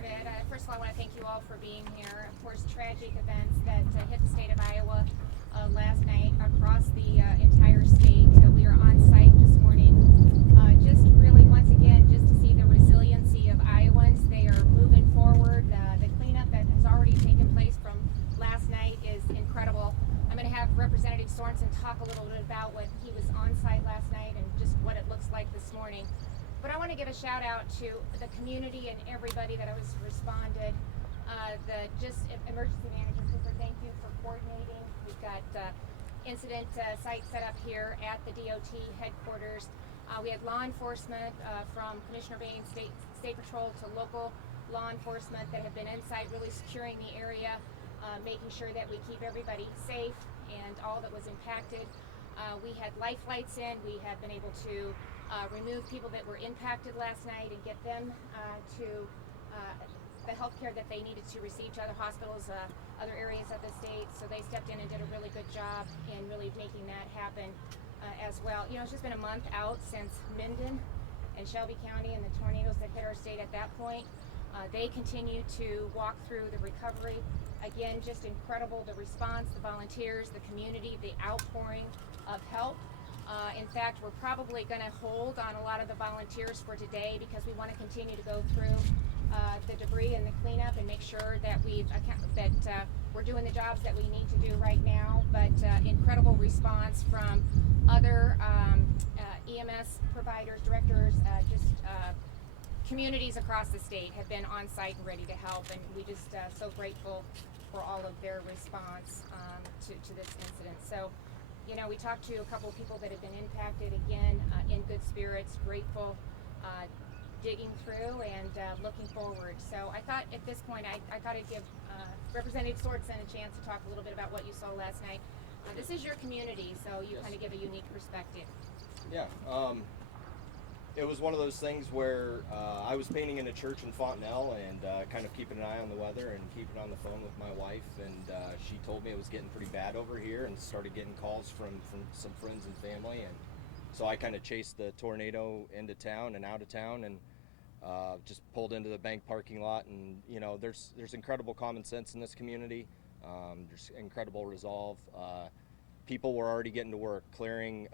started, first of all, I want to thank you all for being here. Of course, tragic events that hit the state of Iowa last night across the entire state. We are on site this morning, just really, once again, just to see the resiliency of Iowans. They are moving forward. The cleanup that has already taken place from last night is incredible. I'm going to have Representative Sorensen talk a little bit about what he was on site last night and just what it looks like this morning. But I want to give a shout out to the community and everybody that has responded. The emergency manager, Cooper, thank you for coordinating. We've got incident site set up here at the DOT headquarters. We had law enforcement from Commissioner Bain, State Patrol to local law enforcement that have been inside really securing the area, making sure that we keep everybody safe and all that was impacted. We had life flights in. We have been able to remove people that were impacted last night and get them to the health care that they needed to receive to other hospitals, other areas of the state. So they stepped in and did a really good job in really making that happen as well. You know, it's just been a month out since Minden and Shelby County and the tornadoes that hit our state at that point. They continue to walk through the recovery. Again, just incredible, the response, the volunteers, the community, the outpouring of help. In fact, we're probably going to hold on a lot of the volunteers for today because we want to continue to go through the debris and the cleanup and make sure that we're doing the jobs that we need to do right now. But incredible response from other EMS providers, directors, communities across the state have been on site and ready to help, and we just so grateful for all of their response to this incident. So, you know, we talked to a couple of people that have been impacted, again, in good spirits, grateful, digging through and looking forward. So I thought at this point, I thought I'd give Representative Sorensen a chance to talk a little bit about what you saw last night. This is your community, so you kind of give a unique perspective. Yeah, it was one of those things where I was painting in a church in Fontenelle and kind of keeping an eye on the weather and keeping on the phone with my wife, and she told me it was getting pretty bad over here and started getting calls from some friends and family, and so I kind of chased the tornado into town and out of town and just pulled into the bank parking lot. And you know, there's incredible common sense in this community. There's incredible resolve. People were already getting to work clearing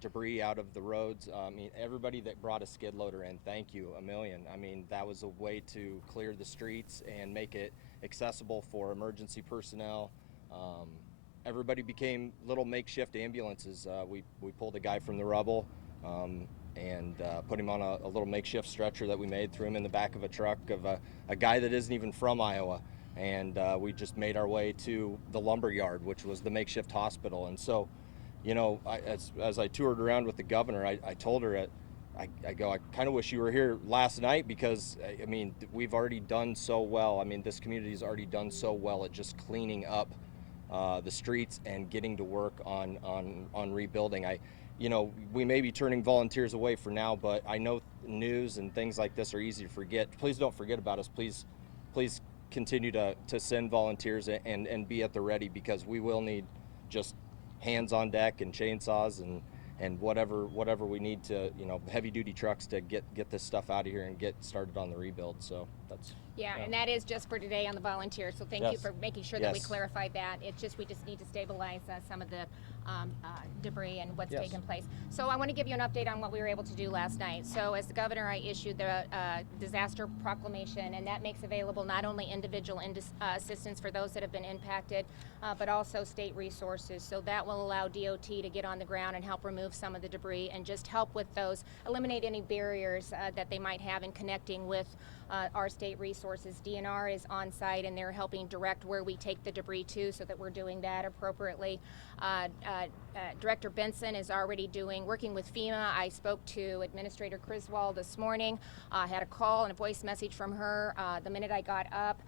debris out of the roads. I mean, everybody that brought a skid loader in, thank you a million. I mean, that was a way to clear the streets and make it accessible for emergency personnel. Everybody became little makeshift ambulances. We pulled a guy from the rubble and put him on a little makeshift stretcher that we made, threw him in the back of a truck of a guy that isn't even from Iowa. And we just made our way to the lumber yard, which was the makeshift hospital. And so, you know, as I toured around with the governor, I told her, I kind of wish you were here last night because, I mean, we've already done so well. I mean, this community's already done so well at just cleaning up the streets and getting to work on rebuilding. You know, we may be turning volunteers away for now, but I know news and things like this are easy to forget. Please don't forget about us. Please continue to send volunteers and be at the ready, because we will need just hands on deck and chainsaws and whatever we need to, you know, heavy duty trucks to get this stuff out of here and get started on the rebuild. So that's and that is just for today on the volunteers. So thank you for making sure that we clarified that. It's just we just need to stabilize some of the debris and what's taken place. So I want to give you an update on what we were able to do last night. So as the governor, I issued the disaster proclamation, and that makes available not only individual assistance for those that have been impacted, but also state resources. So that will allow DOT to get on the ground and help remove some of the debris and just help with those, eliminate any barriers that they might have in connecting with our state resources. DNR is on site and they're helping direct where we take the debris to, so that we're doing that appropriately. Director Benson is already working with FEMA. I spoke to Administrator Criswell this morning. I had a call and a voice message from her the minute I got up.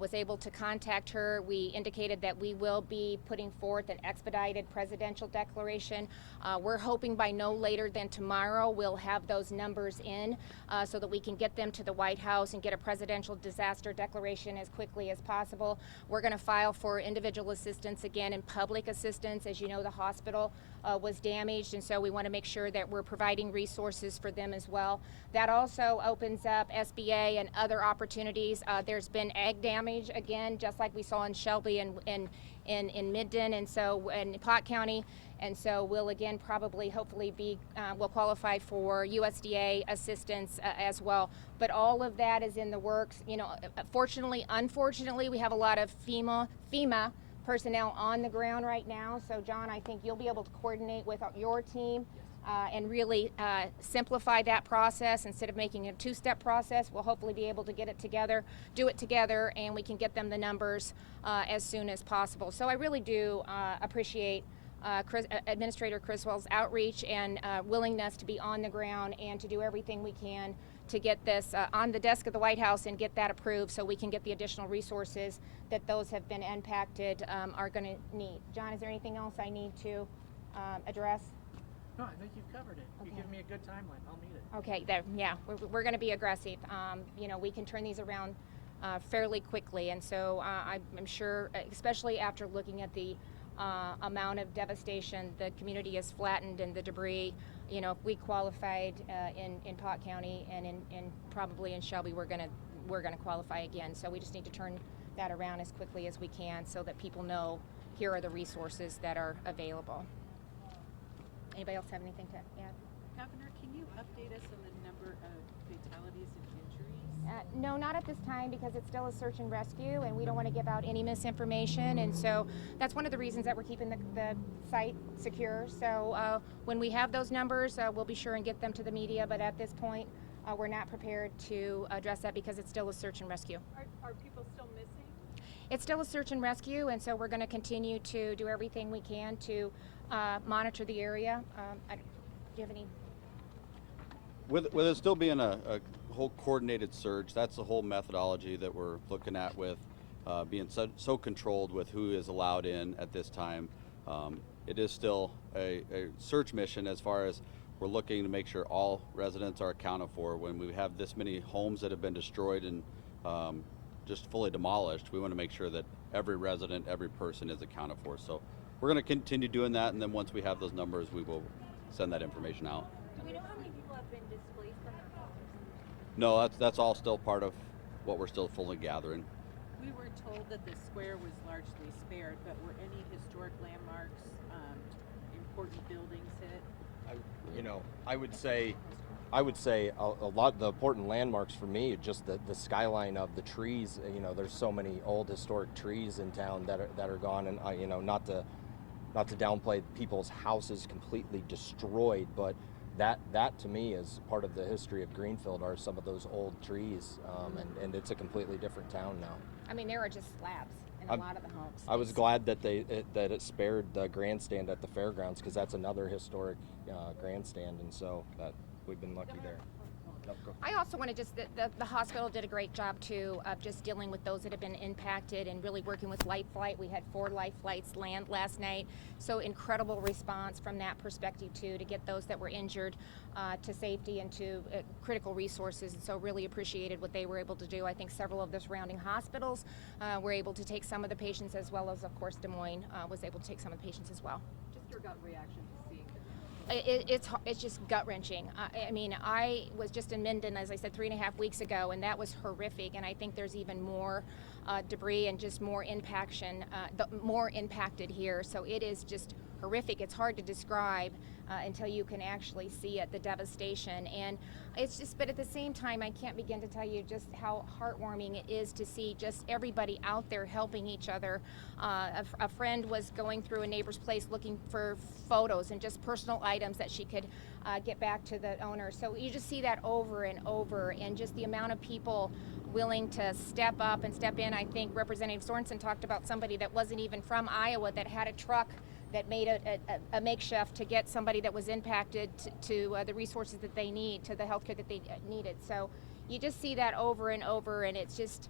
Was able to contact her. We indicated that we will be putting forth an expedited presidential declaration. We're hoping by no later than tomorrow we'll have those numbers in so that we can get them to the White House and get a presidential disaster declaration as quickly as possible. We're going to file for individual assistance again and public assistance. As you know, the hospital was damaged, and so we want to make sure that we're providing resources for them as well. That also opens up SBA and other opportunities. There's been ag damage again, just like we saw in Shelby and in Midden, and so in Pot County, and so we'll again probably hopefully be will qualify for USDA assistance as well. But all of that is in the works. You know, unfortunately, we have a lot of FEMA personnel on the ground right now. So John, I think you'll be able to coordinate with your team and really simplify that process. Instead of making a two-step process, we'll hopefully be able to get it together, do it together, and we can get them the numbers as soon as possible. So I really do appreciate Administrator Criswell's outreach and willingness to be on the ground and to do everything we can to get this on the desk of the White House and get that approved so we can get the additional resources that those have been impacted are going to need. John, is there anything else I need to address? No, I think you've covered it. Okay. You give me a good timeline. I'll meet it. Okay, yeah, we're going to be aggressive. You know, we can turn these around fairly quickly, and so I'm sure, especially after looking at the amount of devastation the community has flattened and the debris. You know, if we qualified in Pot County and in probably in Shelby, we're gonna qualify again. So we just need to turn that around as quickly as we can so that people know here are the resources that are available. Anybody else have anything to add? Governor, can you update us on the number of fatalities and injuries? No, not at this time, because it's still a search and rescue, and we don't want to give out any misinformation. And so that's one of the reasons that we're keeping the site secure. So when we have those numbers, we'll be sure and get them to the media. But at this point, we're not prepared to address that because it's still a search and rescue. Are people still missing? It's still a search and rescue, and so we're going to continue to do everything we can to monitor the area. Do you have any? With it still being a whole coordinated search, that's the whole methodology that we're looking at with being so controlled with who is allowed in at this time. It is still a search mission as far as we're looking to make sure all residents are accounted for. When we have this many homes that have been destroyed and just fully demolished, we want to make sure that every resident, every person is accounted for. So we're going to continue doing that, and then once we have those numbers, we will send that information out. Do we know how many people have been displaced from their homes? No, that's all still part of what we're still fully gathering. We were told that the square was largely spared, but were any historic landmarks, important buildings hit? I would say a lot of the important landmarks for me, just the skyline of the trees. You know, there's so many old historic trees in town that are gone, and not to downplay people's houses completely destroyed, but that to me is part of the history of Greenfield are some of those old trees, and it's a completely different town now. I mean, there are just slabs in a lot of the homes. I was glad that it spared the grandstand at the fairgrounds, because that's another historic grandstand, and so that we've been lucky there. Nope, go. I also want to just, the hospital did a great job too of just dealing with those that have been impacted and really working with Life Flight. We had 4 Life Flights land last night, so incredible response from that perspective too, to get those that were injured to safety and to critical resources, and so really appreciated what they were able to do. I think several of the surrounding hospitals were able to take some of the patients, as well as of course Des Moines was able to take some of the patients as well. Just your gut reaction to seeing It's just gut-wrenching. I mean, I was just in Minden, as I said, 3.5 weeks ago, and that was horrific. And I think there's even more debris and just more more impacted here. So it is just horrific. It's hard to describe until you can actually see it, the devastation. And it's just, but at the same time, I can't begin to tell you just how heartwarming it is to see just everybody out there helping each other. A friend was going through a neighbor's place looking for photos and just personal items that she could get back to the owner. So you just see that over and over, and just the amount of people willing to step up and step in. I think Representative Sorensen talked about somebody that wasn't even from Iowa that had a truck that made a makeshift to get somebody that was impacted to the resources that they need, to the healthcare that they needed. So you just see that over and over, and it's just,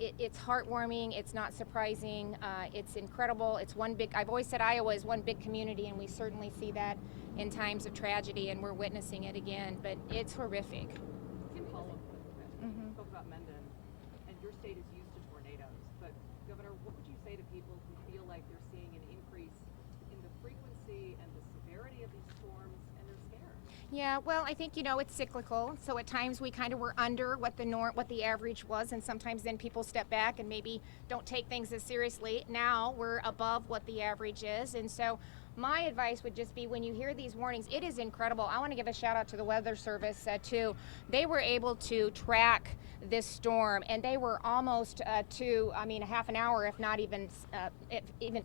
it's heartwarming, it's not surprising, it's incredible. It's one big, I've always said Iowa is one big community, and we certainly see that in times of tragedy, and we're witnessing it again, but it's horrific. Tim spoke about Menden, and your state is used to tornadoes. But Governor, what would you say to people who feel like they're seeing an increase in the frequency and the Yeah, well, I think it's cyclical. So at times we kind of were under what the average was, and sometimes then people step back and maybe don't take things as seriously. Now we're above what the average is, and so my advice would just be when you hear these warnings, it is incredible. I want to give a shout out to the Weather Service too. They were able to track this storm, and they were almost a half an hour, if not even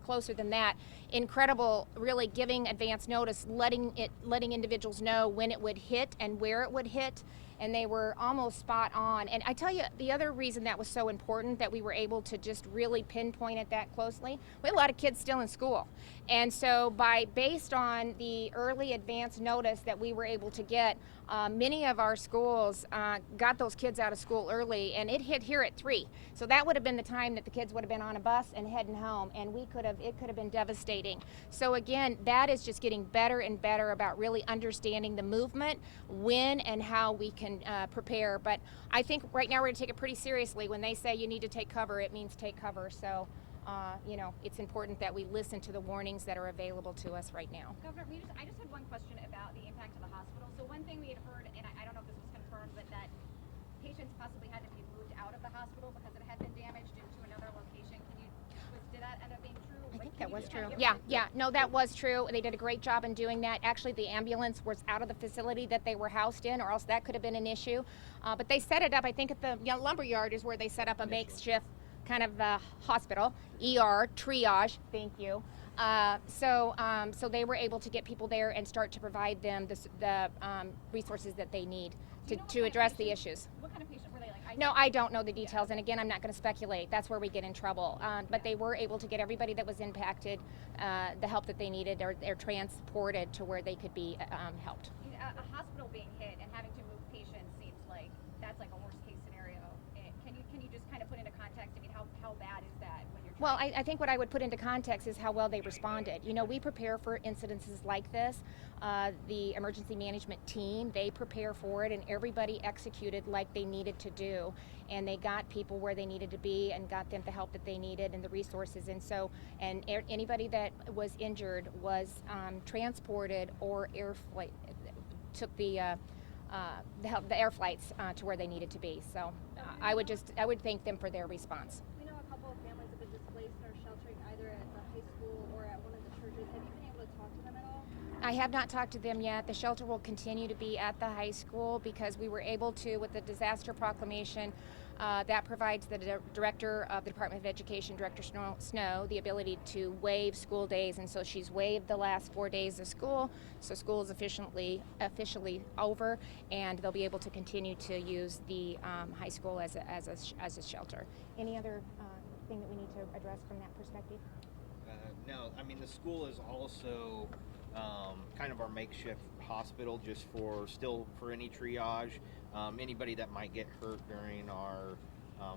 closer than that. Incredible, really giving advance notice, letting individuals know when it would hit and where it would hit, and they were almost spot on. And I tell you, the other reason that was so important that we were able to just really pinpoint it that closely, we had a lot of kids still in school, and so based on the early advance notice that we were able to get, many of our schools got those kids out of school early, and it hit here at 3. So that would have been the time that the kids would have been on a bus and heading home, and it could have been devastating. So again, that is just getting better and better about really understanding the movement, when and how we can prepare. But I think right now we're going to take it pretty seriously. When they say you need to take cover, it means take cover. So it's important that we listen to the warnings that are available to us right now. Governor, I just had one question about the impact of the hospital. So one thing we had heard, and I don't know if this was confirmed, but that patients possibly had to be moved out of the hospital because it had been damaged into another location. Did that end up being true? I think that was true. Yeah. No, that was true. They did a great job in doing that. Actually, the ambulance was out of the facility that they were housed in, or else that could have been an issue. But they set it up, I think, at the lumber yard is where they set up a makeshift kind of hospital, ER, triage, thank you. So they were able to get people there and start to provide them the resources that they need to address the issues. What kind of patient were they like? No, I don't know the details, and again, I'm not going to speculate. That's where we get in trouble. But they were able to get everybody that was impacted the help that they needed, or they're transported to where they could be helped. A hospital being hit and having to move patients seems like that's like a worst case scenario. Can you just kind of put into context? I mean, how bad is that when you're Well, I think what I would put into context is how well they responded. We prepare for incidences like this. The emergency management team, they prepare for it, and everybody executed like they needed to do. And they got people where they needed to be and got them the help that they needed and the resources. And anybody that was injured was transported or took the air flights to where they needed to be. So I would thank them for their response. We know a couple of families have been displaced and are sheltering either at the high school or at one of the churches. Have you been able to talk to them at all? I have not talked to them yet. The shelter will continue to be at the high school because we were able to, with the disaster proclamation, that provides the director of the Department of Education, Director Snow, the ability to waive school days, and so she's waived the last 4 days of school. So school is officially over, and they'll be able to continue to use the high school as a shelter. Any other thing that we need to address from that perspective? No, I mean the school is also kind of our makeshift hospital, just for any triage, anybody that might get hurt during our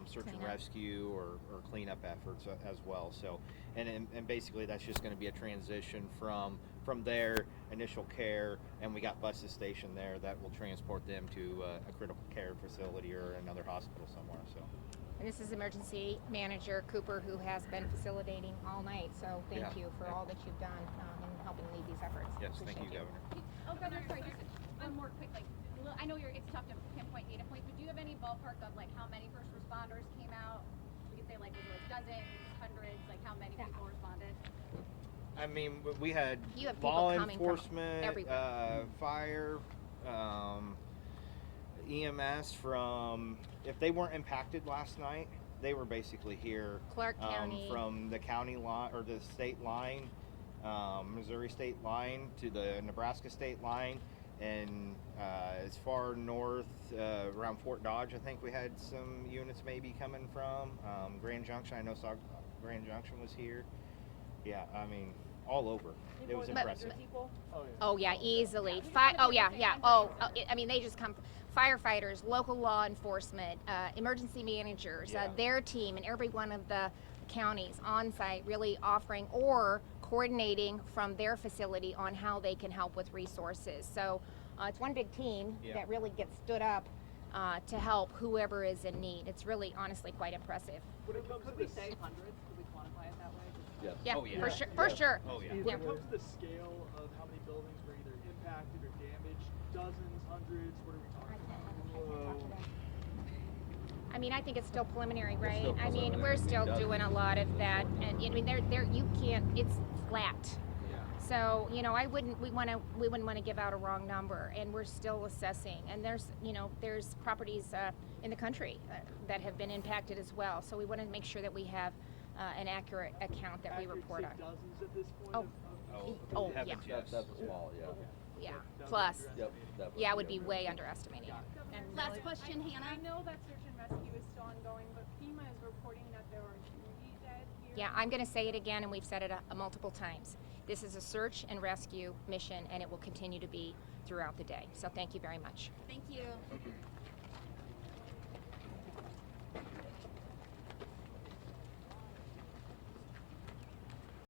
search and rescue or cleanup efforts as well. So, and basically that's just going to be a transition from their initial care, and we got buses stationed there that will transport them to a critical care facility or another hospital somewhere. So. And this is Emergency Manager Cooper, who has been facilitating all night. So thank you for all that you've done in helping lead these efforts. Yes, thank Appreciate you, Governor. Oh, Governor, sorry, just one more quick, I know it's tough to pinpoint data points, but do you have any ballpark of how many first responders came out? We could say was it dozens, hundreds, how many people responded? I mean, we had You have people law coming from enforcement, everywhere. fire, EMS from, if they weren't impacted last night, they were basically here. Clark County. From the county line, or the state line, Missouri state line to the Nebraska state line. And as far north, around Fort Dodge, I think we had some units maybe coming from. Grand Junction, I know Grand Junction was here. Yeah, I mean, all over. It was impressive. Oh yeah, easily. They just come. Firefighters, local law enforcement, emergency managers, their team, and every one of the counties on site really offering or coordinating from their facility on how they can help with resources. So it's one big team that really gets stood up to help whoever is in need. It's really, honestly, quite impressive. Could we say hundreds? Could we quantify it that way? Yes. Yeah, Oh, yeah. for sure. For sure. Oh yeah. When it comes to the scale of how many buildings were either impacted or damaged, hundreds? What are we talking about? I mean, I think it's still preliminary, right? still I mean, preliminary. we're I mean, still dozens doing a of lot of people that, still. and I mean, you can't. It's flat. Yeah. So we wouldn't want to give out a wrong number, and we're still assessing. And there's properties in the country that have been impacted as well. So we want to make sure that we have an accurate account that we report on. Dozens at this point. Oh. Oh, yeah. heavens, yes. That's small, yeah. Yeah. That Plus, Yep. That yeah, it would be way underestimating. And last question, Hannah. I know that search and rescue is still ongoing, but FEMA is reporting that there are 3 dead here. Yeah, I'm going to say it again, and we've said it multiple times. This is a search and rescue mission, and it will continue to be throughout the day. So thank you very much. Thank you.